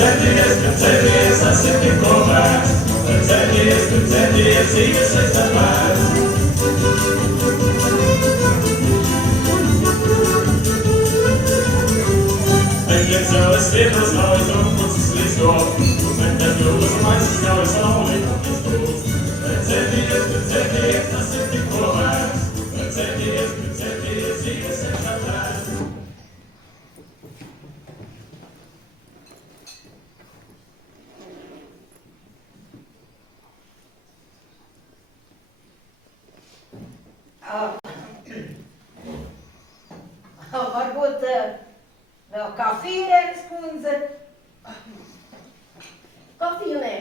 Centies, tas ir tikko vērts. Centies, dzīves ir tad vērts. Meklēt savas vietas, naujas rūpucis listo. Meklēt jūras maisas, kaujas laulīt un iztūst. Centies, tas ir tikko vērts. Centies, dzīves ir tad vērts. Varbūt vēl kafiju, Rēnas kundze? Kafiju nē.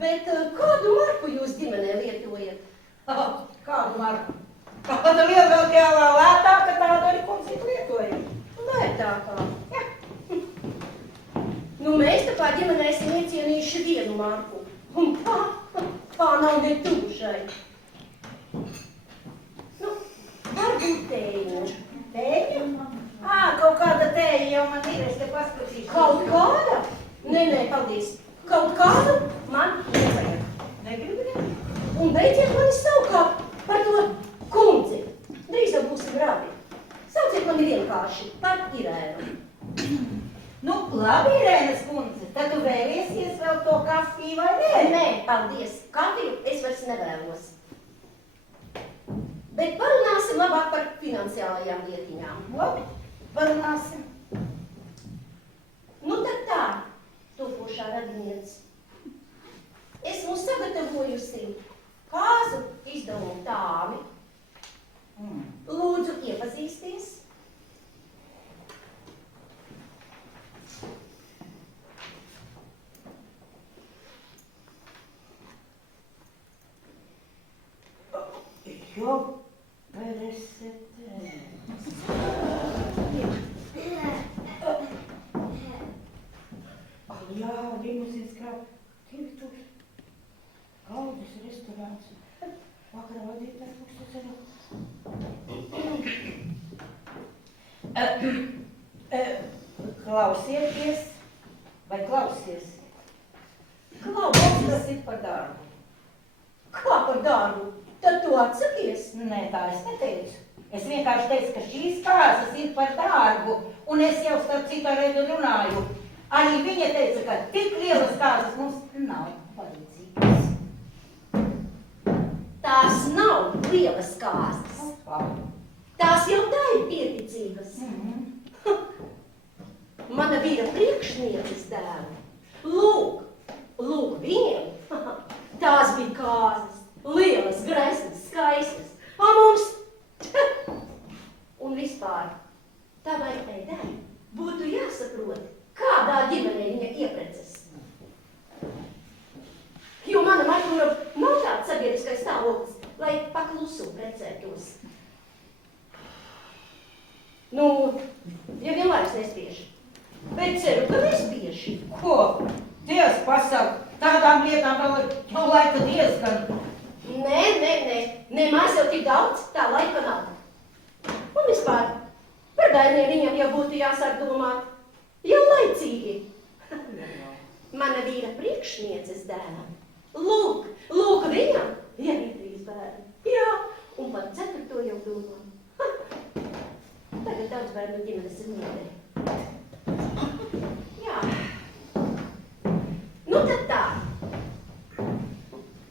Bet kādu marku jūs ģimenē lietojat? Kādu marku? Kāda lielākajā vēl lētāka, tādu arī kundzīti lietojam. Lētākā. Ja. Nu, mēs tā kā ģimenē esam iecienījuši vienu marku. Un tā nav ne tuvu šai. Nu, varbūt tēju. Tēju? Kaut kāda tēja jau man ir, es te paskatīšu. Kaut kāda? Nē, paldies. Kaut kādu man nevajag. Negribu? Un beidziet mani savukārt par to kundzi. Drīz jau būsim radi. Sauciet mani vienkārši par Irēnu. Nu, labi, Rēnas kundze, tad tu vēliesies vēl to kafiju vai nē? Nē, paldies. Kafiju es vairs nevēlos. Bet parunāsim labāk par finansiālajām lietiņām. Labi, parunāsim. Nu tad tā, topošā radiniece. Esmu sagatavojusi kāzu izdevumu tāmi. Lūdzu, iepazīsties. Jo, peresete. Jā, limuzīnas krāp 2000. Galdas restorāns. Vakarā vadītāji pusceļā. Klausieties, vai klausies? Klausies, tas ir par darbu. Kā par darbu? Tad tu atsakies? Nē, tā es neteicu. Es vienkārši teicu, ka šīs kāzas ir par darbu, un es jau starp citu reizi runāju. Arī viņa teica, ka tik lielas kāzas mums nav vajadzīgas. Tās nav lielas kāzas. Tās jau tā ir pieticīgas. Mana vīra priekšnieces dēli. Lūk viņiem. Tās bija kāzas. Lielas, greiznas, skaistas. A mums... Un vispār, tā vajadzēja dēļ būtu jāsaprot, kādā ģimenē viņa iepreces. Jo mana Markura nav tāds sabiedriskais stāvoklis, lai paklusu precētos. Nu, ja vien vairs nespieši. Bet ceru, ka nespieši. Ko? Dievs pasaka, tādām lietām vēl jau laika diezgan. Nē, nemaz jau tik daudz, tā laika nav. Un vispār, par bērniem viņam jau būtu jāsāk domāt, jau laicīgi. Mana vīra priekšnieces dēlam. Lūk viņam, ja ir 3 bērni. Jā, un par 4. jau domā. Tagad daudz bērnu ģimenes ir mierē. Jā. Nu tad tā.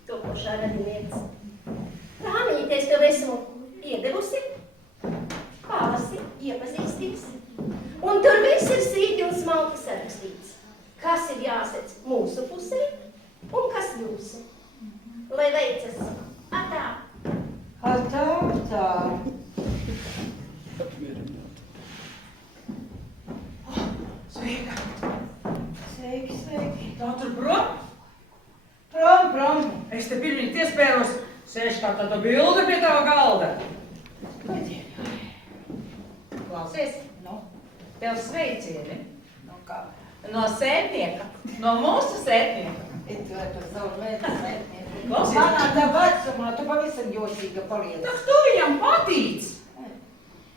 Topošā radiniece. Rāmīte, es tev esmu iedevusi, kāsi, iepazīstīsi. Un tur viss ir sīki un smalki sarakstīts. Kas ir jāsec mūsu pusē un kas jūsu. Lai veicas. Atā. Atā. Sveika! Sveiki. Tā tur prom? Prom. Es te pilnīgi iespēros, sēž kā tāda bilde pie tava galda. Klausies, tev sveicieni. Nu kā? No sētnieka, no mūsu sētnieka. Tu ar savu sētnieku. Klausies. Manā tā vecumā tu pavisam jocīga paliec. Tak tu viņam patīc.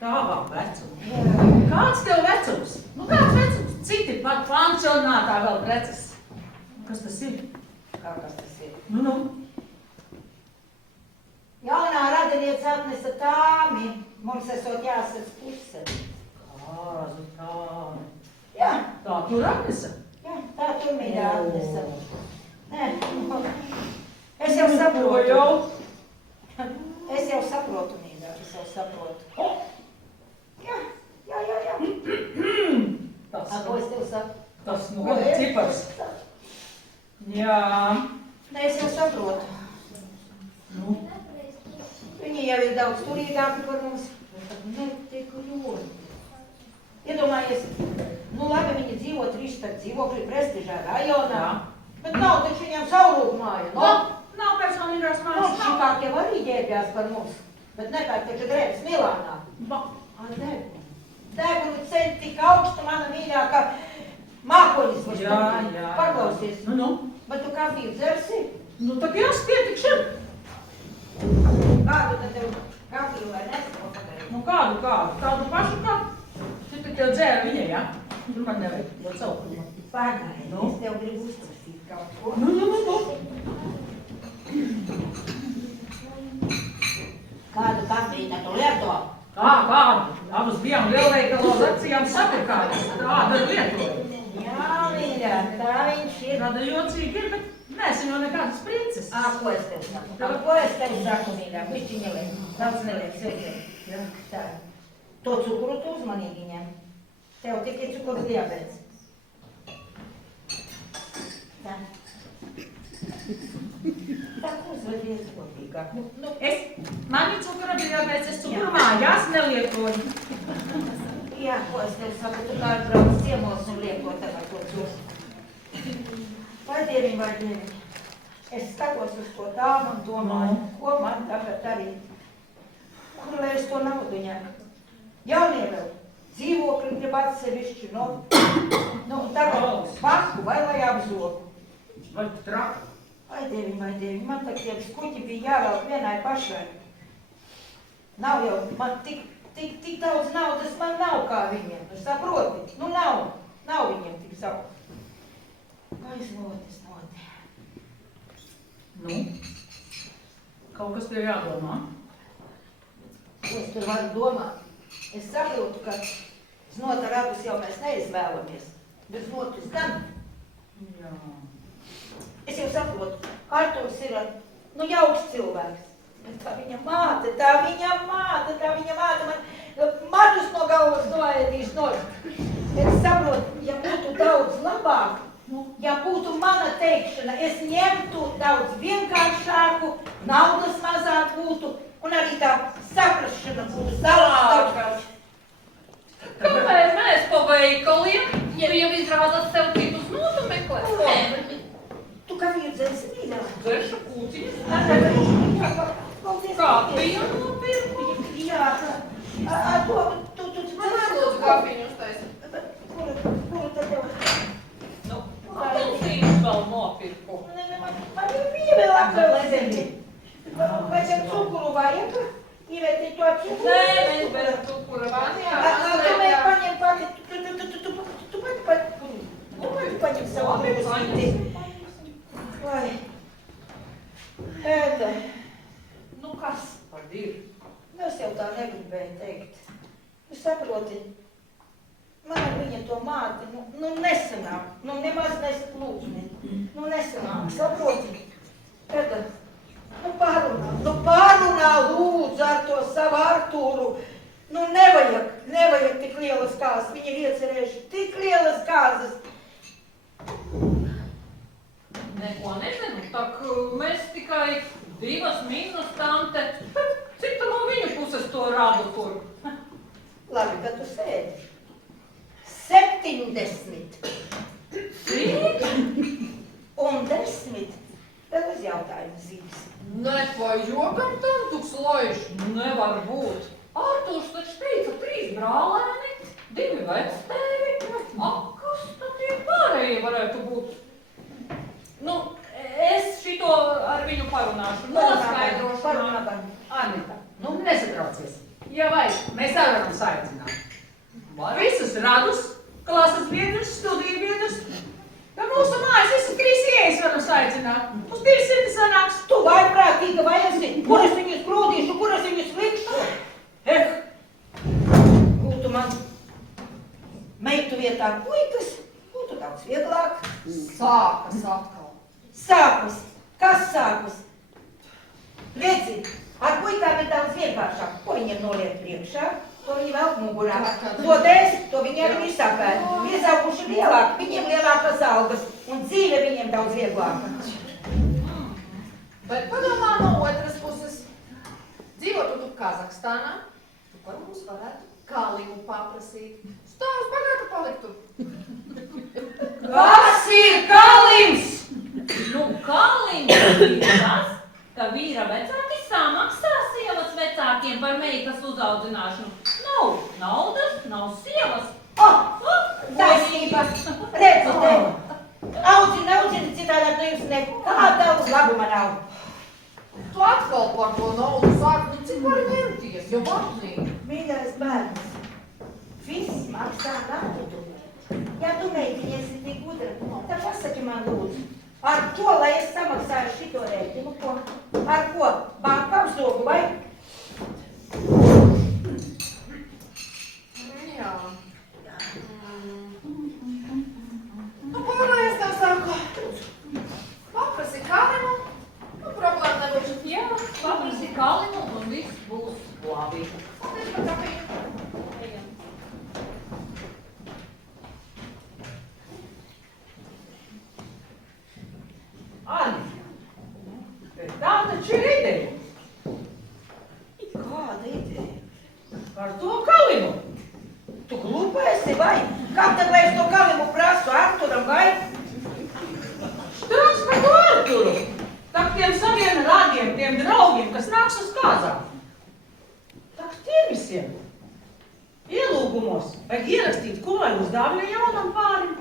Tavā vecumā. Kāds tev vecums? Nu Pansionātā vēl preces. Kas tas ir? Kā kas tas ir? Nu. Jaunā radiniece atnesa tāmi. Mums esot jāsadz puse. Kāzu tāmi. Jā, Tā tur atnesa? jā, tā tur mīļā atnesa. Nē, es jau saprotu. Es jau saprotu, mīļā, es jau saprotu. Jā. Tas, Ko es tev saku? tas nu gada cipars. Jā. Nē, es jau saprotu. Nu. Viņi jau ir daudz turīgāki par mums. Ne tik ļoti. Iedomājies, nu labi, viņi dzīvo 3 dzīvokļi prestižā rajonā. Jā. Bet nav taču viņam savrūk māja, no? Nav personīgās Nu, mājas. šikāk jau arī ģērbjās par mums. Bet nepērk taču drēbes Milānā. Ar degunu. Degunu ceļ tik augstu, mana mīļākā mākoņas var Jā. Paklausies. Nu. Bet tu kafiju dzersi? Nu, tak jāspiet tik šeit. Kādu tad tev kafiju vai nesmu padarīt? Nu, kādu? Tādu pašu kā? Tu tev dzēra viņa, jā? Nu, man nevajag, jo savu. Pagaidi, Nu? es tev gribu uzprasīt kaut ko. Nu. Kādu kafiju tad tu lieto? Kādu? Abas bijām lielveikalos akcijām sapirkājas. Tāda lietoja. Jā, mīļā, tā viņš ir. Tāda jocīga ir, bet neesam jau nekādas princes. Ko es tev saku? Ko es tev saku, mīļā? Bišķi neliek, daudz neliek, sveicien. Jā, tā. To cukuru tu uzmanīgi ņem. Tev tikai cukuru diabēts. Tā. Tā uzvedies godīgāk. Man ir cukura diabēts, es cukuru mājās nelietoju. Jā, ko es tev saku, tu kā brauc ciemos un lieko tagad to cukuru. Vai dieviņ. Es skatos uz to tāmu un domāju, ko man tagad darīt. Kur lai es to naudu ņemu? Jaunie vēl dzīvokļi grib atsevišķi, nu tagad paku vai lai apzogu. Vai traka? Vai dieviņ, man tak tie skuķi bija jāvelk vienai pašai. Nav jau, man tik daudz naudas man nav kā viņiem, tu saproti? Nu nav viņiem tik daudz. Aiznotis. Nu? Kaut kas tev jādomā. Ko es tur varu domāt? Es saprotu, ka znota radus jau mēs neizvēlamies. Bet znotus gan. Jā. Es jau saprotu, Arturs ir, jauks cilvēks. Bet tā viņa māte man matus no galvas noēdīs nožu. Es saprotu, ja būtu daudz labāk, ja būtu mana teikšana, es ņemtu daudz vienkāršāku, naudas mazāk būtu, un arī tā saprašana būtu daudz. Kāpēc mēs pa veikaliem, ja jau izrādās sev citus notu meklēt? Tu kafiju dzersi, mīļā? Dzeršu kūciņas. Kafiju nopirku. Jā, tu Man lūdzu kafiju uztaisīt. Kuru tad tev? Apelsīnus vēl nopirku. Man bija vēl apelsīni. Vai tev cukuru vajag? Ievētīt to cukuru? Nē, mēs bez cukura vanījā. Tu pati paņem savu apelsīni. Vai? Ēda. Nu kas par ir? Es jau tā negribēju teikt. Tu saproti, man ar viņa to māti, nesanāk. Nemaz nesaplūksni. Nesanāk, saproti? Ēda. Pārunā lūdzu ar to savu Artūru. Nevajag tik lielas kāzas. Viņi ir iecerējuši tik lielas kāzas. Neko nezinu, tak mēs tikai 2 mīnus tante. Cik tu no viņu puses to rādu tur? Labi, kad tu sēdi. 70. Cik? Un 10. Vēl uz jautājumu zīmes. Nepajokam tam tu slaiš. Nevar būt. Artūrs taču teica 3 brālēni, 2 vectēvi. Kas tad tie pārējie varētu būt? Es šito ar viņu parunāšu. Noskaidrošu. Anita, nesatraucies. Ja vajag, mēs arī varam saaicināt. Visus radus, ka klases biedrus, studiju biedrus. Ja mūsu mājas visu 3 ieejas varam saicināt. Uz 200 sanāks. Tu vaiprātīga vai esi? Kur es viņus grūdīšu, kur es viņus likšu? Būtu man meitu vietā puikas, būtu daudz vieglāk. Sākas atkal. Sākas. Kas sākas? Redzi, ar puikām ir daudz vienkāršāk. Ko viņiem noliek priekšā? To viņi velk mugurā. Lodēs, to viņi arī izsāpēr. Iezauguši lielāki, viņiem lielākas algas. Un dzīve viņiem daudz vieglāka. Bet padomā no otras puses. Dzīvotu tu Kazahstānā, tu par mums varētu Kalimu paprasīt. Stāvus bagātu paliktu. Kas ir Kalims? Nu, Kalims ir tas, ka vīra vecāki samaksā sievas vecākiem par meitas uzaudzināšanu. Nav naudas, nav sievas. Taisnība. Redzi te. Audzini, citādāk no jums nekāda labuma nav. Tu atkal par to naudu sāk, nu cik var ņemties, jo varnīgi. Mīļais bērns, viss maksā naudu. Ja tu meitiņi esi tik gudra, tad pasaki man lūdzu, ar ko, lai es samaksāju šito rēķinu, ko? Ar ko? Bankām slogu vai? Jā. Nu, Pāna, es tev saku. Paprasi Kalimu, nu problēma nebūs. Jā, paprasi Kalimu un viss būs labi. Paldies par kafiju. Ejam. Anna, bet tā taču ir ideja. Kāda ideja? Par to Kalimu. Tu glupa esi vai? Kam tad lai es to Kalimu prasu Arturam vai? Stāsts par to Arturu. Tak tiem saviem radiem, tiem draugiem, kas nāks uz kāzām. Tak tiem visiem. Ielūgumos vajag ierakstīt, ko lai uzdāvina jaunam pārim.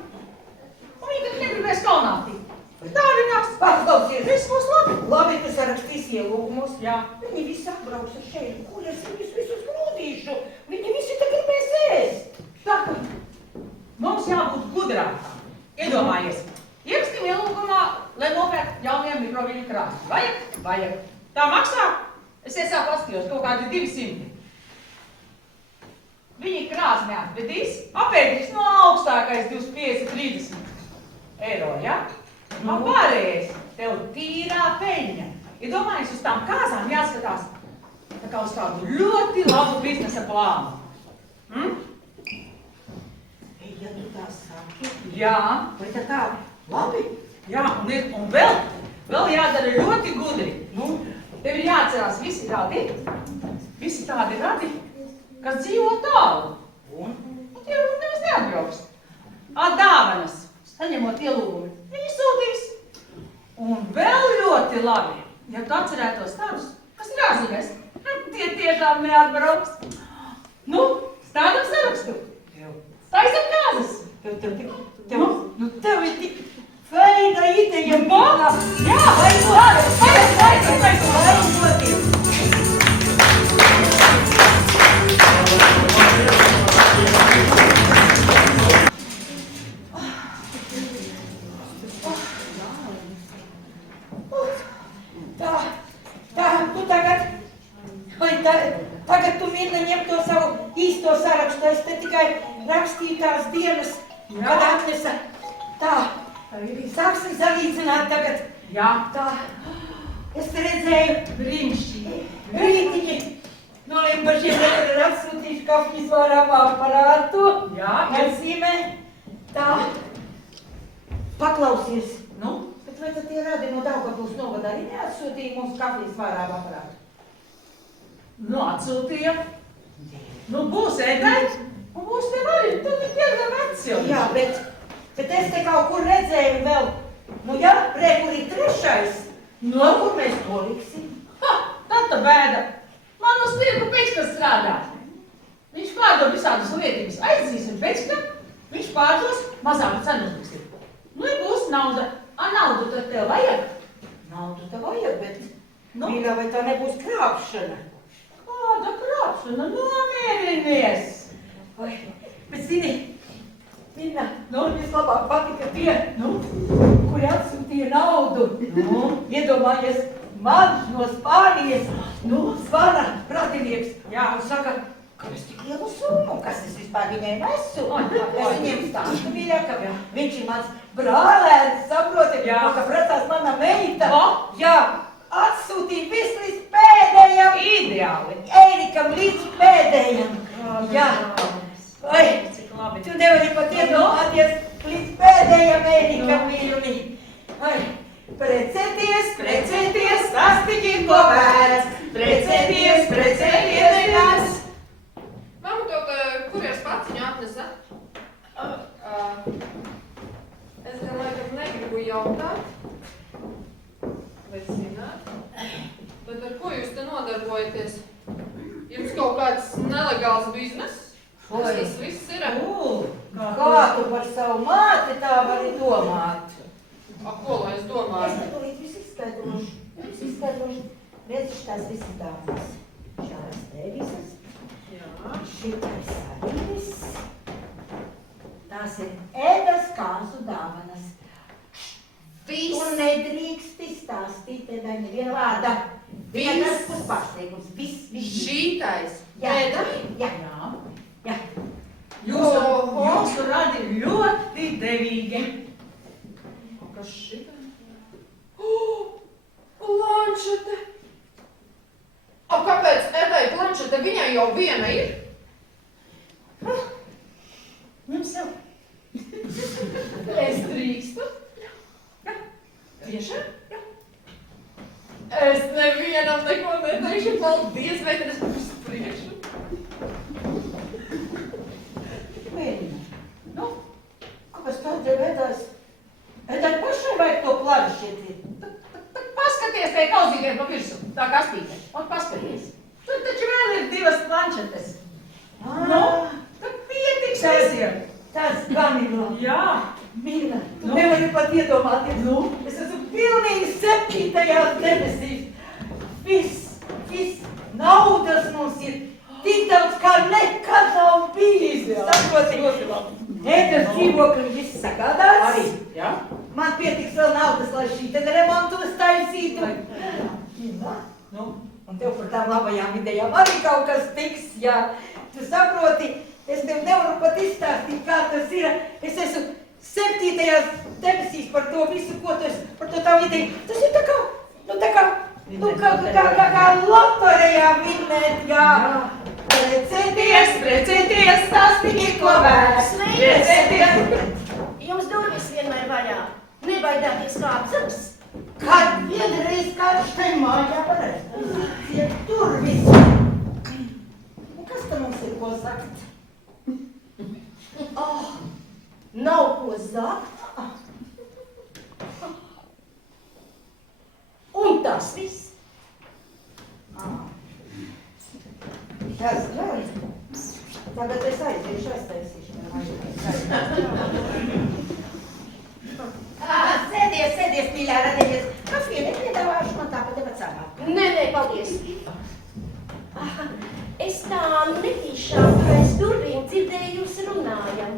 Un viņi tad negribēs kalnātī. Dāvinās. Paklausies. Viss būs labi. Labi, tu sarakstīs ielūgumus. Jā. Viņi visi atbrauks ar šeit, kur es viņus visus grūdīšu. Viņi visi te gribēs ēst. Tā ka mums jābūt gudrākām. Iedomājies, ierakstīm ielūgumā, lai nopērk jauniem mikroviļņu krāsni. Vajag? Vajag. Tā maksā? Es iesāku atskatījos kaut kādi 200. Viņi krāsni atvedīs, apēdīs no augstākais 250-30 eiro, ja? Man pārējais, tev tīrā peļņa. Iedomājies, uz tām kāzām jāskatās tā kā uz tādu ļoti labu biznesa plānu. Ja tu tā saki, Jā, vai tā kā labi? jā, un vēl jādara ļoti gudri. Nu, tev ir jāatcerās visi tādi radi, kas dzīvo tālu. Un tie nemaz neatbrauks. Dāvanas, saņemot ielūgumi, viņi sūtīs. Un vēl ļoti labi, ja tu atcerētos tādus, kas ir ārzemēs, tie tiešām neatbrauks. Nu, stādam sarakstu. Taisam kāzas. Tev ir tik feina ideja, Bona. Jā, vai Tagad tu Mirna ņem to savu īsto sarakstu. Es te tikai rakstīju tās dienas, kad atnesa. Tā, sāksim salīdzināt tagad. Jā, Tā, es te redzēju brīnišķīgi. brītiņi. No Limbažiem ir atsūtīšu kafijas vārām aparātu. Jā, Atzīmē. Tā, paklausies. Nu, Bet vai tad tie radi no Daugavpils novada arī neatsūtīja mums kafijas vārām aparātu? nu atsūtīja. Nu, būs ēdai, un būs tev arī, tu ir diezgan vecs jau. Jā, bet es te kaut kur redzēju vēl. Nu jā, kur ir trešais. Nu, Kur mēs to liksim? ha, tad tā bēda. Man uz tirgu pēckas strādā. Viņš pārdod visādas lietības. Aizdzīsim pēcka, viņš pārdos mazāku cenu uzliksim. Nu, ja būs nauda. Naudu tad tev vajag? Naudu te vajag, bet, Nu? mīļā, vai tā nebūs krāpšana? Kāda krāpšana? Nomierinies! Vai, bet zini, Mina, vislabāk patika tie, kuri atsūtīja naudu. Iedomājies, man no Spānijas, zvana pratinieks. Jā, un saka, ka es tik lielu summu, kas es vispār viņai nesu. Es viņiem stāstu, mīļā, ka viņš ir mans brālēns, saproti, ka precās mana meita. Jā, atsūtīja visu līdz pēdējam. Ideāli. Ērikam līdz pēdējam. Jā. Oi, tu nevari pat iedomāties līdz pēdējam Ērikam mīļumī. Oi, precēties, tas tik ir ko vērts. Precēties, kāds. Mamma, kuries paciņu atnesa? Es gan laikam negribu jautāt, vai zināt, bet ar ko jūs te nodarbojaties? Jums kaut kāds nelegāls biznes? Kas tas viss ir? Kā tu par savu māti tā vari domāt? Ko lai es domāju? Es tev līdz visu izskaidrošu. Redzi, tās visas dāvanas. Šādas te visas. Šitais arī viss. Tās ir Edas kāzu dāvanas. Tu nedrīksti stāstīt Edai neviena vārda. Vienas būs pārsteigums. Viss. Šitais? Eda? Jā. Jūsu radi ļoti devīgi. Kas šitai? Planšete! Kāpēc Edai planšete? Viņai jau viena ir? Mums jau. Es drīkstu? Jā. Tiešām? Jā. Es nevienam neko neteikšu. Paldies, meitenes, uz priekšu. Mērina, kāpēc tādēļ Edais? Edai pašai vajag to planšeti. Paskaties, te kauzītiem pa virsu, tā kastīte. Un paskaties. Tur taču vēl ir 2 planšetes. Tad pietiks visiem. Tas gan ir labi. Jā. Mina, tu nevari pat iedomāties. Es esmu pilnīgi 7. debesīs. Viss naudas mums ir tik daudz, kā nekad nav bijis. Saproti, Edas dzīvokļi viss sagādāts. Arī, jā. Man pietiks vēl naudas, lai šī te remontu taisītu. Un tev par tām labajām idejām arī kaut kas tiks, jā. Tu saproti, es tev nevaru pat izstāstīt, kā tas ir. Es esmu 7. debesīs par to visu, ko tu esi, par to tavu ideju. Tas ir kā loterijā vinnēt, jā. Precēties, tas tik ir ko vērts. Jums durvis vienmēr vaļā. Nebaidāties kāpsams. Kad vienreiz kāds te mājā varēs iet durvis. Un kas te mums ir ko sakt? Nav ko zakt. Un tas viss. Tas vēl. Tagad es aiziešu, aiztaisīšu. Sēdies, mīļā, radējies. Kafiju nepiedāvāšu, man tāpat tev atsamāk. Nē, paldies. Es tā netīšām pēc durvīm dzirdēju jūs runājam.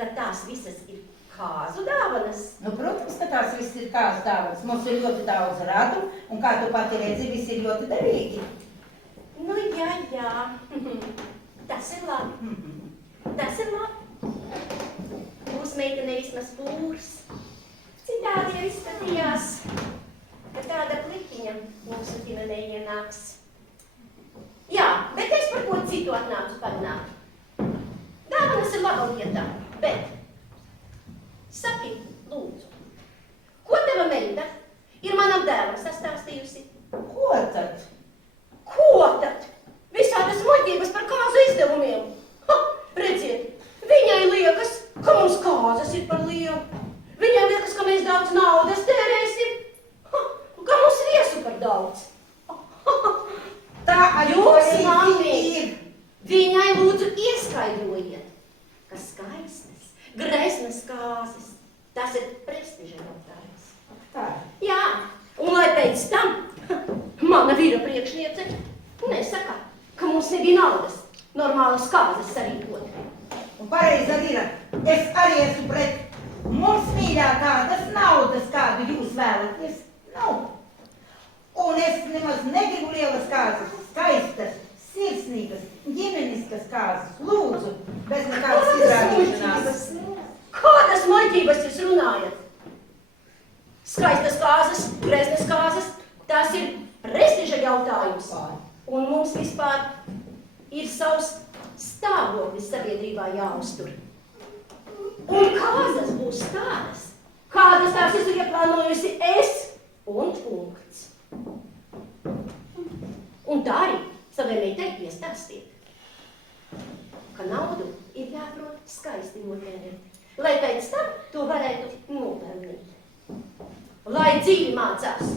Tad tās visas ir kāzu dāvanas. Protams, ka tās viss ir kāzu dāvanas. Mums ir ļoti daudz radu, un kā tu pati redzi, viss ir ļoti derīgi. Jā. Tas ir labi. Būs meitene vismaz pūrs. Citādi jau izskatījās, ka tāda plikiņa mūsu ģimenē ienāks. Jā, bet es par ko citu atnācu parunāt. Dāvanas ir laba lietā, bet saki, lūdzu, ko teva meita ir manam dēlam sastāstījusi? Ko tad? Visādas muļķības par kāzu izdevumiem. Redziet, viņai liekas, ka mums kāzas ir par lielu. Viņai liekas, ka mēs daudz naudas tērēsim. Ka mums ir iesu par daudz. Tā Jūs, mammi, viņai lūdzu ieskaidrojiet, ka skaistas, gresnas kāzas, tas ir prestiža jautājums. Tā. Jā, un lai pēc tam mana vīra priekšniece nesaka, ka mums nebija naudas normālas kāzas sarīkot. Un pareizi arī ir. Es arī esmu pret. Mums mīļākās naudas, kādu jūs vēlaties, nav. Un es nemaz negribu lielas kāzas, skaistas, sirsnīgas, ģimeniskas kāzas. Lūdzu, bez nekādas izrādīšanās. Kādas muļķības jūs runājat? Skaistas kāzas, greznas kāzas, tas ir prestiža jautājums. Un mums vispār ir savs stāvoklis sabiedrībā jāuztur. Un kāzas būs tādas, kādas tās esmu ieplānojusi es un punkts. Un tā arī savai meitai iestāstiet, ka naudu ir jāprot skaisti notērēt, lai pēc tam to varētu nopelnīt. Lai dzīvi mācās.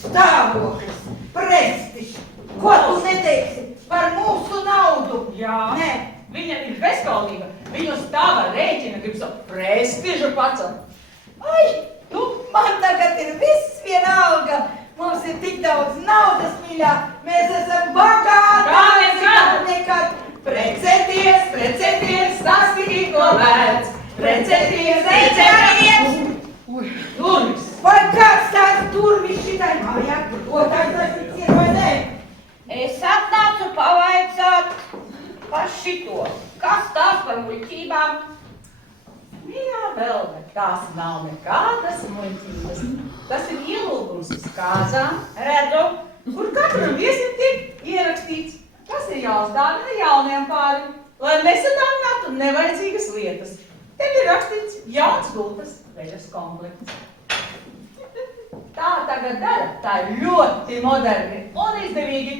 Stāvoklis, prestižs. Ko tu neteiksi par mūsu naudu? Jā. Nē. Viņa ir bezskaudīga. Viņu stāva rēķina, grib savu prestižu pacelt. Ai, nu, man tagad ir viss vienalga. Mums ir tik daudz naudas, mīļā. Mēs esam bagātāki nekad. Precēties, precēties, tas tik ko vērts. Precēties, precēties. Durvis! Vai kāds tās durvis šitai mājā? Ko tas ir vai nē? Es atnācu pavaicāt par šito. Kas tās par muļķībām? Jā, vēl tās nav nekādas muļķības. Tas ir ielūgums uz kāzām, Redzu, kur katram viesim tiek ierakstīts, kas ir jāuzdāvina jauniem pārim, lai nesadāvinātu nevajadzīgas lietas. Tev ir rakstīts jauns gultas veļas komplekts. Tā tagad dara, tā ir ļoti moderni un izdevīgi.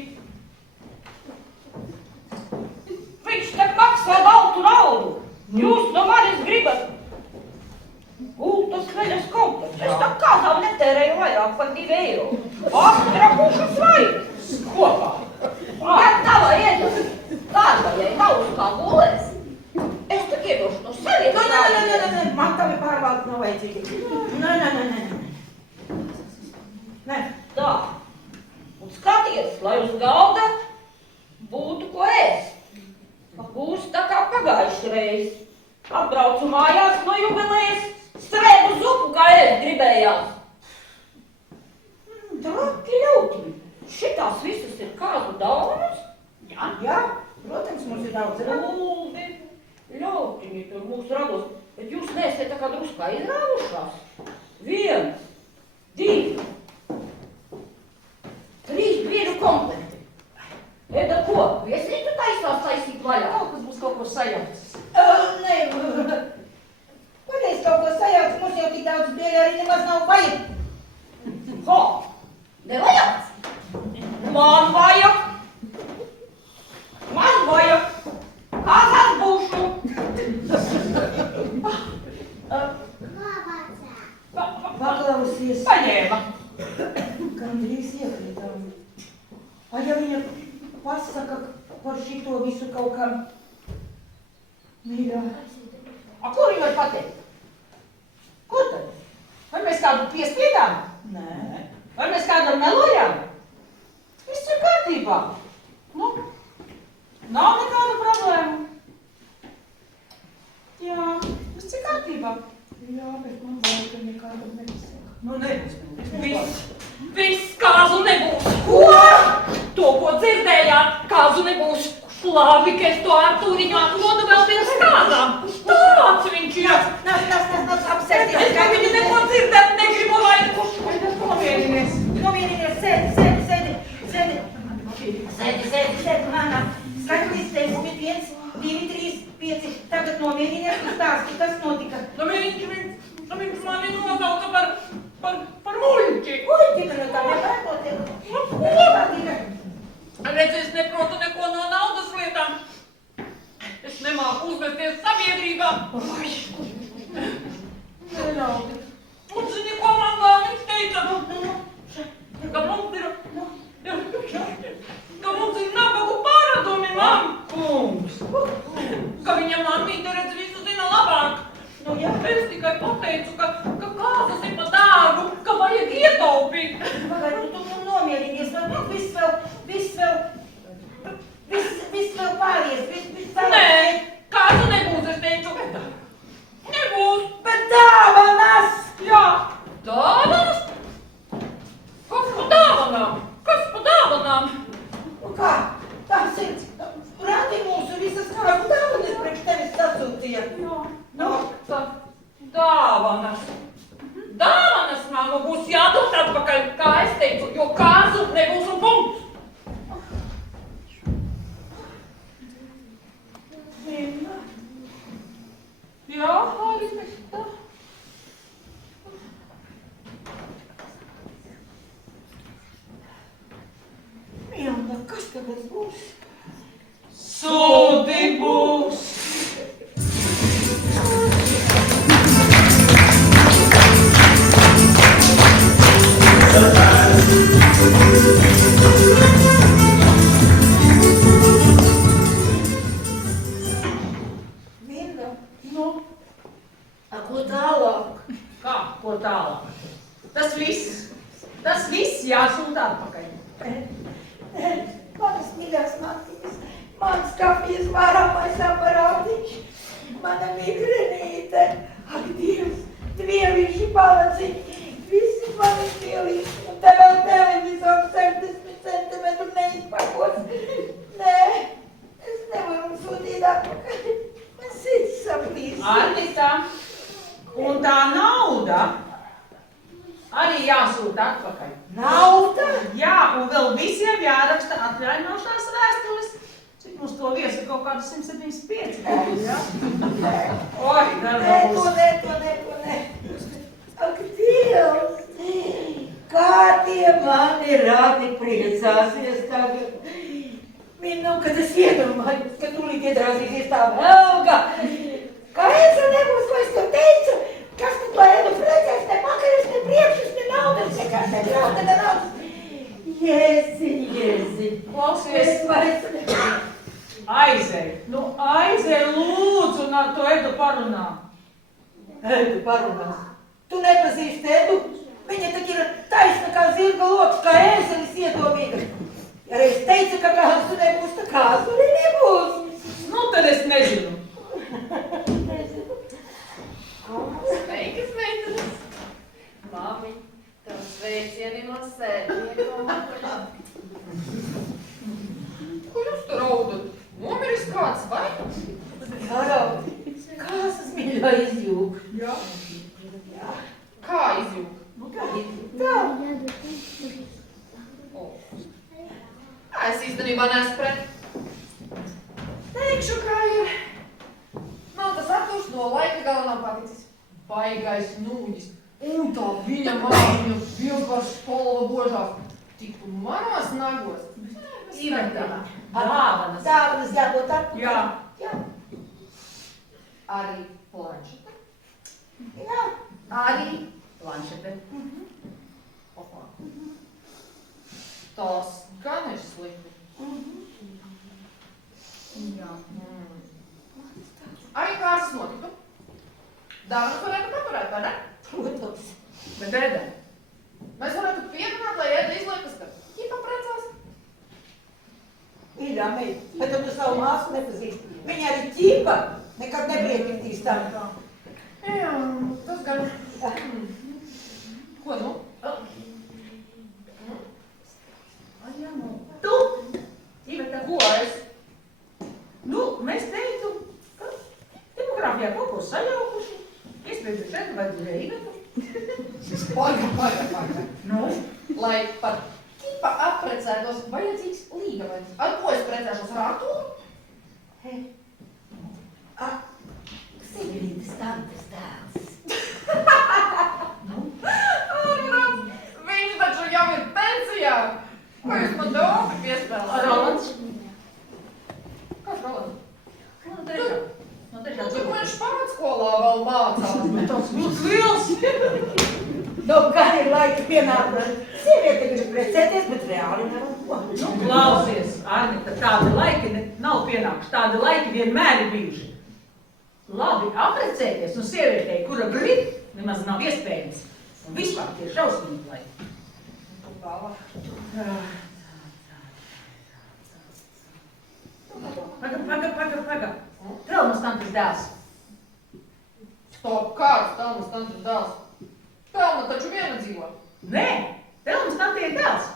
viņš te maksā baltu naudu. Jūs no manis gribat gultas veļas komplekts. Es tā kādām netērēju vairāk par 2 eiro. Atrapušu svaigas kopā. Ja tava iedos dārgajai naudu kā gulēs, es tak iedošu no sevi. Nē, man tavi pārvaldes nav vajadzīgi. Nē. Tā. Un skaties, lai uz galda būtu ko ēst. Būs tā kā pagājuši reiz. Atbraucu mājās no jubilejas, strēbu zupu, kā ēst gribējās. Traki ļautiņi. Šitās visas ir kādu dāvanas? Jā, protams, mums ir daudz Lūdi, ļautiņi tur mūsu rados, bet jūs neesiet tā kā druskā izrāvušās. 1, 2, 3 brīžu komplekti. Eda ko? Viesnīcu taisīt vaļā? Kaut kas būs kaut ko sajaucis. Nē, pareiz kaut ko sajauc, mums jau tik daudz bieļa arī nemaz nav vajag. Ho! Nevajag? Man vajag! Man vajag! Kāds atbūšu? Paklausies, Paņēma. gandrīz iekritām. Ai, ja viņa pasaka par šito visu kaut kam mīļā. A, ko viņi var pateikt? Ko tad? Vai mēs kādu piespiedām? Nē. Vai mēs kādam melojām? Viss ir kārtībā. Nu, nav nekādu problēmu. Jā, viss ir kārtībā. Jā, bet man vajag, ka nekādam nepasaka. Nu, nebūs. Viss kāzu nebūs. Ko? To, ko dzirdējāt, kāzu nebūs. Labi, ka es to Artūriņu atmodu vēl pirms kāzām. Tāds viņš ir. Nāc, apsēsties. Es kā viņu neko dzirdēt negribu, lai kurš Nomierinies. Nomierinies, sēdi, manā. Skaidrs, tevis bija 1, 2, 3, 5. Tagad nomierinies un stāsti, kas notika. Nu viņš mani nosauca par muļķi. Oi, tika no tā nepārkotiek. Redz, es neprotu neko no naudas lietām. Es nemāku uzvesties sabiedrībā. Un zini, ko man vēl viņš teica? Ka mums ir nabagu pārādumi, mam. Ka viņa mammīte redz visu zina labāk. Nu, jā. Es tikai pateicu, ka kāzas ir pa dārgu, ka vajag ietaupīt. Pagaid, tu nomierinies, varbūt viss vēl pāries Jā, Arita. Milda, kas tagad būs? Sūdi būs. Milda, Nu, ko tālāk? kā, ko tālāk? Tas viss jāsūta atpakaļ. Manas mīļās mātītes, mans kafijas varamais aparātiņš, mana migrenīte, ak Dievs, dvielīši palaciņi, visi mani dvielīši, un te vēl televizors 60 centimetru neizpakos. Nē, es nevaru sūtīt atpakaļ, man sirds saplīs. Arnita, un tā nauda arī jāsūta atpakaļ. Nauda? Jā, un vēl visiem jāraksta atvainošanās vēstules. Cik mums to viesu kaut kādu 175 gadus, jā? Oi, darba būs. Nē. Ak, Dievs, kā tie mani radi priecāsies tagad. Nu, kad es iedomājos, ka tūlīt iedrauzīsies tā Helga. Kā Elza nebūs, ko es tev teicu? Kas tu to Eldu precēs, ne pakaļus, ne priekšus, ne naudas, nekas, ne grauta, ne naudas. Jēziņ. Klausies, aizej. Nu, aizej, lūdzu, un ar to Edu parunā. Edu parunās. Tu nepazīsti Edu? Viņa tak ir taisna kā zirga loks, kā ēzelis iedomīga. Ja reiz teica, ka kāzu nebūs, tā kāzu arī nebūs. Nu, tad es nezinu. Sveikas, meitenes! Mami, tev sveicieni no sēdnieka makaļā. Ko jūs tur raudat? Nomiris kāds, vai? Jārauti, kāzas mīļā izjūg. Jā. Kā izjūt? Nu kā izjūg? Tā. O. Es īstenībā neesmu pret. Teikšu, kā ir. Man tas Arturs no laika gala nav paticis. Baigais nūģis. Un tā viņa mājiņa vienkārši spolva božās. Tik manos nagos. Iveta, dāvanas. Dāvanas jādod atpakaļ. Jā. Jā. Arī planšeta. Jā. Arī planšete. Opa. Tas gan ir slikti. Jā. Arī kāds notiktu. Dāvanas varētu paturēt, vai ne? Protams. Bet Eda, Mēs varētu pierunāt, lai Eda izliekas, ka ķipa precās. Mīļā meita, bet tu savu māsu nepazīsti. Viņa arī ķipa nekad nepriekritīs tam. Jā, tas gan. Ko nu? tu, Iveta, Ko es? nu, mēs teicu, ka demogrāfijā kaut ko sajaukuši. Iespējams, Edu vai Ivetu. Paga. Nu, Lai par ķipa apprecētos vajadzīgs līgavens. Ar ko es precēšos ar Arturu? Sigrītas tantes tēls. Ārprāt, viņš taču jau ir pensijā. Ko jūs man domu piespēlēt? Rolands. Kāds Rolands? Nu, trešā. Nu, trešā. Cik viņš pamatskolā vēl mācās? Tas būs liels. Nu, gan ir laika pienākumi. Sieviete grib precēties, bet reāli nevar. Nu, klausies, Arnita, tādi laiki nav pienākuši, tādi laiki vienmēr ir bijuši. Labi apprecēties un sievietei, kura grib, nemaz nav iespējams. Un vispār tie šausmīgi laiki. Paga. Telmas tantes dēls. Stop, kāds Telmas tantes dēls? Telma taču viena dzīvo. Nē, Telmas tante ir dēls.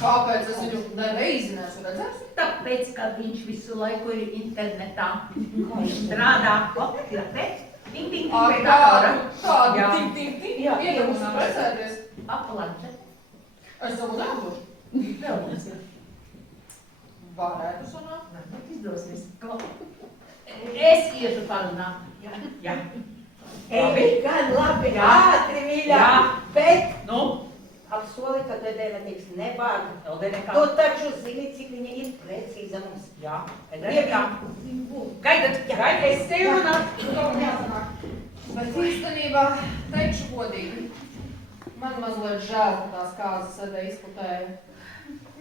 Kāpēc es viņu nereizi neesmu redzējis? Tāpēc, ka viņš visu laiku ir internetā. Viņš strādā, ir te, ting, Ar pie datora. tādu Jā. ting. Jā, Iedavusi precēties. Aplanče. Es savu neatdošu. Vēl mums ir. Varētu sanāt. Varbūt izdosies. Es iešu parunāt. Jā. Jā. Ej, gan labi, Jā. ātri, mīļā. Jā. Bet Nu, apsoli, ka tu Edēna tiks nebāga. Eldē nekā. Tu taču zini, cik viņa ir precīza mums. Jā, Eldē nekā. Gaidat, es tevi runāt. Bet īstenībā, teikšu godīgi, man mazliet žēl, ka tās kāzas Edē izputēja.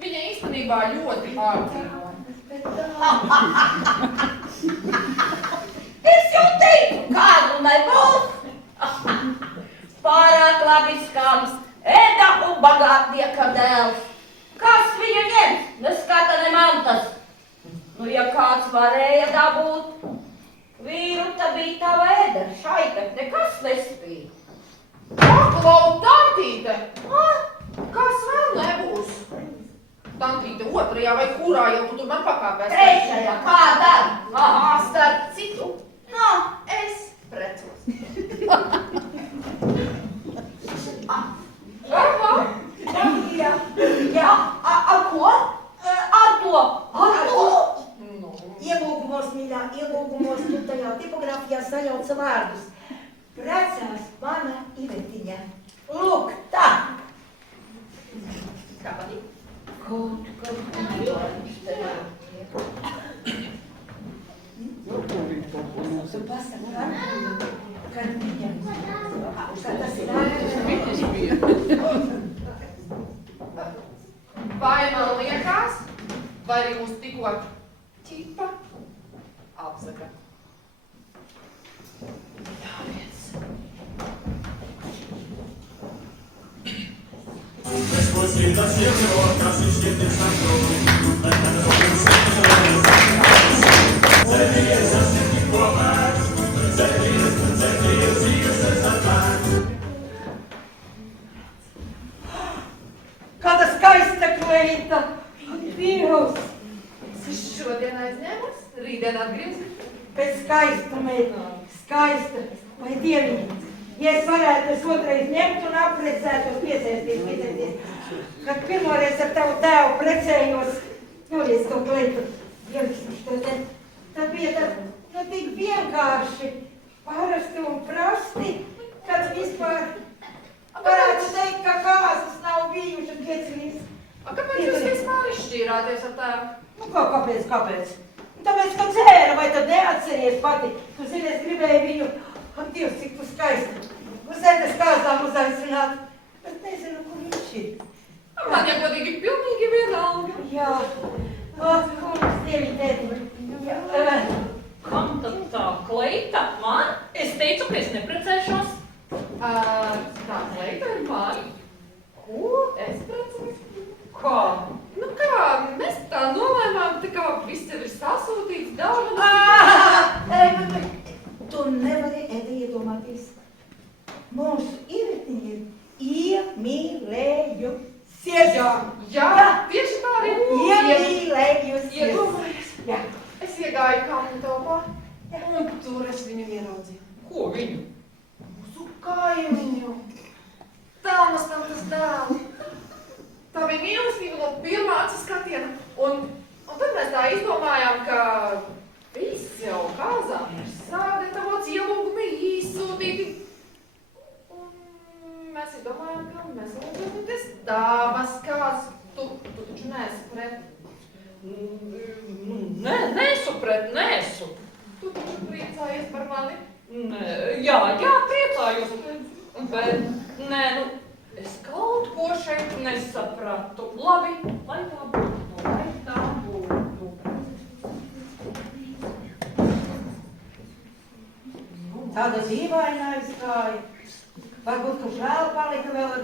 Viņa īstenībā ļoti pārdzīvoja. Es jau teicu, kādu nebūs. Pārāk labi skans, Eda un bagātnieka dēls. Kas viņu ņems? Neskata ne mantas. Nu, ja kāds varēja dabūt vīru, tad bija tava Eda. Šai tad nekas nespīd. Paklau, tantīte! Kas vēl nebūs? Tantīte otrajā vai kurā jau tu tur man pakāpēs? Trešajā, kādā? Aha, starp citu. No, es precos. Aha. Jā, ar ko? Ar to. Nu. Ielūgumos, mīļā, ielūgumos, tu tajā tipogrāfijā sajauca vārdus. Precās mana Ivetiņa. Lūk, tā. Kā patīk? Kaut Tu pasaki, kad viņam, kad tas ir Vai man liekas, vai arī mūs tikko ķipa apsaka? Jāviens. Esposi da siebie oka, si świetnie sankrą. Będę robił sobie Ceny jest za wszystkich głowach. Ceny jest i już serca tak. Kāda skaista kleita! Dievs! Es šodien aizņēmus, rītdien atgriezīšu. Bet skaista meita, skaista! Vai dieviņa! Ja es varētu es otrais ņemt un apprecētos, piesaisties. Kad pirmoreiz ar tavu tēvu precējos, es to kleitu, tad bija tā tik vienkārši, parasti un prasti, kad vispār varētu teikt, ka kāzas nav bijušas piecīnības. Kāpēc jūs vispār izšķīrāties ar tēvu? Nu, kāpēc? Tāpēc, ka dzēra, vai tad neatceries pati? Tu zini, es gribēju viņu, ak, Dievs, cik tu skaisti. Uz Edas kāzām uzaicināt, bet nezinu, kur viņš ir. Man jau godīgi pilnīgi vienalga. Jā, kungs, dievi tēti. Kam tad tā kleita? Man? Es teicu, ka es neprecēšos. Tā kleita ir man. Ko? Es precos? Kā? Nu kā, mēs tā nolēmām, tā kā viss jau ir sasūtīts, dāvanas. Tu nevari, Eda, iedomāties. Mūsu Ivetiņa ir iemīlējusies. Jā, tieši tā arī. Iemīlējusies. Iedomājies. Jā. Es iegāju kalnu telpā, un tur es viņu ieraudzīju. Ko viņu? Mūsu kaimiņu. Telmas tam tas dēlu. Tā bija mīlestība no pirmā acu skatiena. Un tad mēs tā izdomājām, ka viss jau kāzām ir sagatavots, ielūgumi izsūtīti. Un mēs izdomājām, ka mēs lūdzamies dāmas kāzas. Tu taču neesi pret. Nesu pret, nesu. Tu taču priecājies par mani. Jā, priecājos. Bet, nē, nu, es kaut ko šeit nesapratu. Labi, lai tā būtu. Tāda dīvaina aizgāja. Varbūt, ka žēl palika vēl ar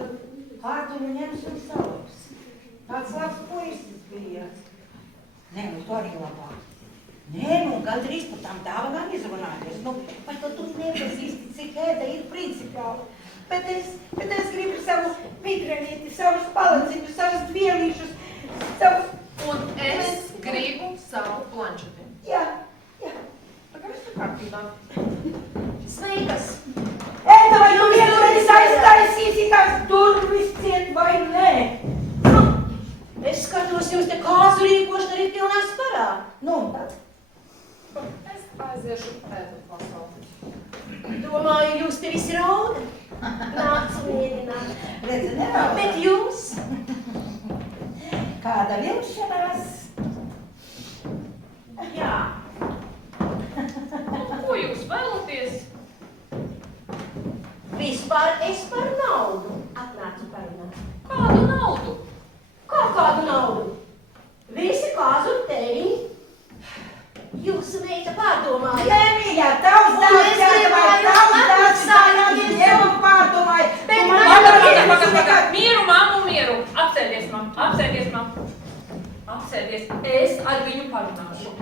kārtumu ņems un savus. Tāds labs puisis bija. Nē, nu to arī labāk. Nē, nu gandrīz par tām dāvanām izrunājies. Nu, vai tu nepazīsti, cik Ēda ir principāli. Bet es gribu savu mikrenīti, savus palaciņus, savus dvielīšus, savus... Un es gribu savu planšeti. Jā. Tā kā viss ir kārtībā. Sveikas! Ēda, vai tu vienreiz aiztaisīsi tās durvis ciet vai nē? Es skatos, jums te kāzu rīkošana arī pilnā sparā. Nu, tad. Es aiziešu pēdot pasauli. te visi rauda. Nāc mierināt. Redzi, nevēl. Bet jūs? Kāda vilšanās? Jā. Ko jūs vēlaties? Vispār es par naudu atnācu parunāt. Kādu naudu? Kā kādu naudu? Visi kāzu tevi. Jūsu meita pārdomāja. Nē, mīļā, tavs dāvs jādomāj, tavs dāvs Maksājāmies. jau pārdomāj. Bet Tu man Pagaid. Mieru, mammu, mieru. Apsēdies, mam. Apsēdies, mam. Apsēdies. Es ar viņu parunāšu.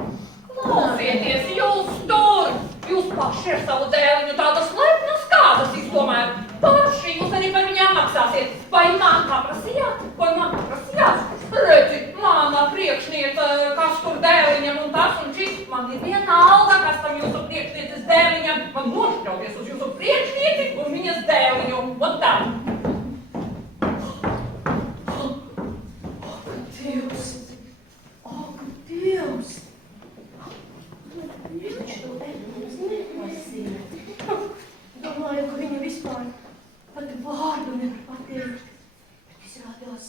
Klausieties, jūs tur! Jūs paši ar savu dēliņu tādas lepnas kādas izdomājat. Paši jūs arī par viņām maksāsiet. Vai man paprasījāt? Vai man paprasījāt? Redzi, manā priekšniece, kas tur dēliņam un tas un šis. Man ir viena alga, kas tam jūsu priekšnieces dēliņam. Man nošķauties uz jūsu priekšnieci un viņas dēliņu. Un tā. Dievs! Ak, Dievs! Viņš to dēļ nelasīja. Domāju, ka viņa vispār pat vārdu nevar pateikt. Bet izrādās,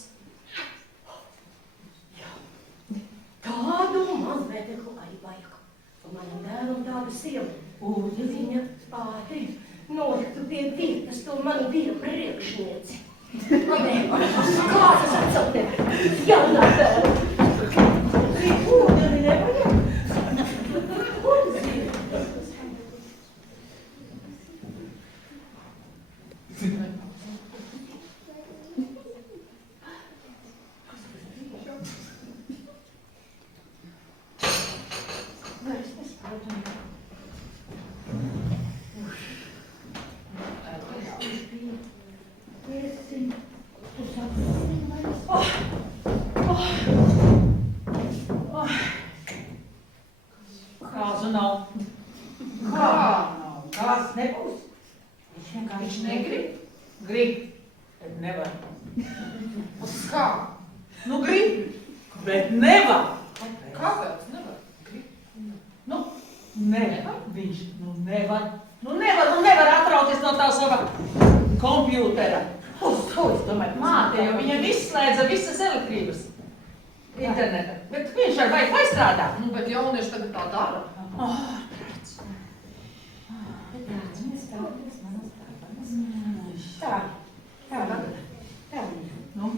jā, tādu mazvēteklu arī vajag. Un manam dēlam tādu sievu. Un viņa ātri noliktu pie vietas to manu vīru priekšnieci. Nē, kādas atceltē. Jaunā dēla. Ūdeni nevajag. Kāzu nav. Kā? Kāds nebūs? Viņš Viņš vienkārši negrib. Grib, bet nevar. Uz kā? Nu grib, bet nevar. Kāpēc nevar? Nu, nevar. Viņš, nevar atrauties no tā sava kompjūtera. Es domāju, māte, jo viņam izslēdza visas elektrības interneta. Bet viņš ar vajag paistrādā. Nu, bet jaunieši tagad tā dara. Tā. Nu,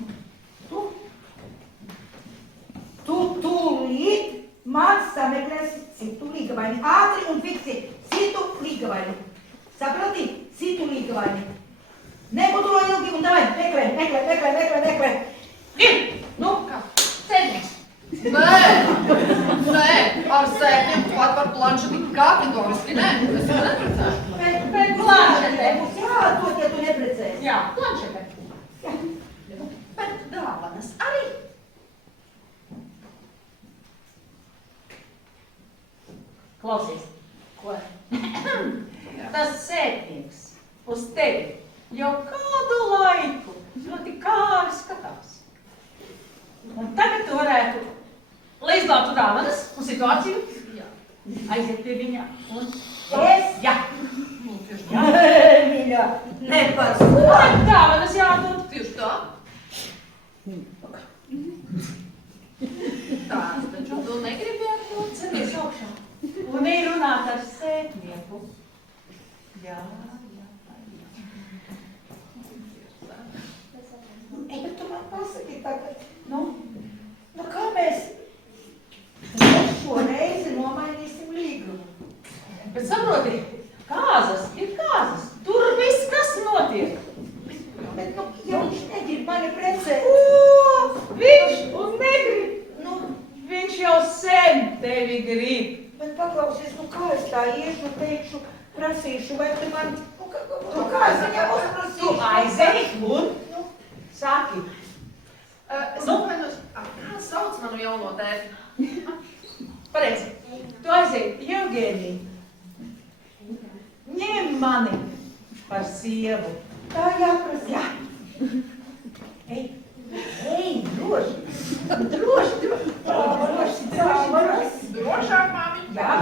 Tu tūlīt man sameklēsi citu līgavaini. Ātri un fiksi citu līgavaini. Saprati? Citu līgavaini. Nebūtu to ilgi un davai, meklē. Ir! Nu, sēdnieks. Nē, ar sēdnieku pat par planšeti kategoriski, nē, es jau neprecēšu. Bet planšetē būs jādod, ja tu neprecēsi. jā, planšetē. Bet dāvanas arī. Klausies. Ko? Tas sētnieks uz tevi jau kādu laiku ļoti kāri skatās. Un tagad tu varētu, lai izglābtu dāvanas un situāciju, aiziet pie viņa un... Es? Jā. Mīļā, nepars. Un dāvanas jādod. Tieši tā. Tās taču tu negribētu to Ceties augšā. Un ir runāt ar sētnieku. Jā. Bet tu man pasaki tagad, Nu, kā mēs šo reizi nomainīsim līgumu? bet saproti, kāzas ir kāzas. Tur viss, kas notiek. Bet, ja viņš negrib mani precēt, Viņš un negrib. nu, Viņš jau sen tevi grib. bet paklausies, kā es tā iešu, teikšu, prasīšu, vai tu man, kā es viņam Tu uzprasīšu? aizēji un saki. Es atvainojos, kā sauc manu jauno tēti? Pareizi. Tu aizēji, Jevgenija. Ņem mani par sievu. Tā jāprasa. Jā. Ej, droši, droši. Drošāk, māmiņ. Jā.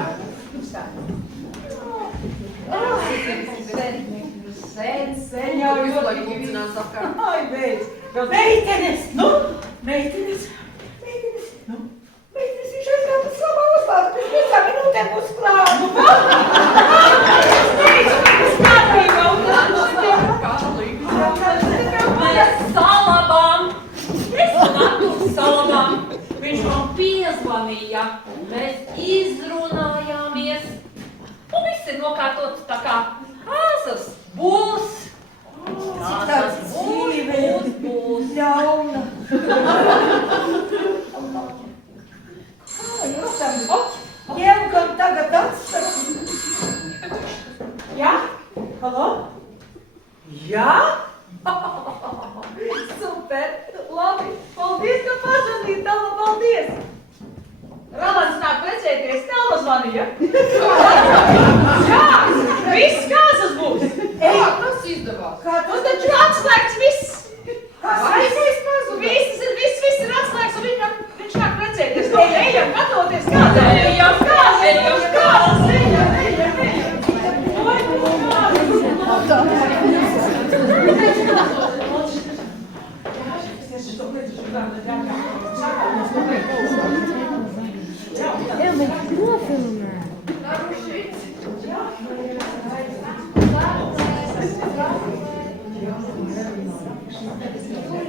Tā. Cilvēki lūdzinās apkārt. Ai, beidz. Meitenes! Nu? Meitenes! Meitenes, viņš aizgāja uz savā uzvārdu, pēc 5 minūtēm būs klāt. Mēs salabām! Es un Arturs salabām! Viņš man piezvanīja, mēs izrunājāmies. Un viss ir nokārtots tā kā āsas būs. Āsas būs. Ļauna. Kā jūs tam ņemkam tagad atstāt? Jā? Halo? Jā? Super! Labi! Paldies, ka pazvanīji, Tava, paldies! Rolands nāk precēties, Tava zvanīja. Jā! Viss kāzas būs! Kā tas izdevās? Nu taču atslēgts viss! Viss ir atslēgts un viņš nāk precēties. Ejam, gatavoties kādai! Ejam! Eu me filmar. Tur